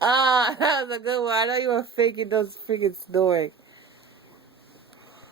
Ah, that was a good one. I know you were faking those freaking snoring.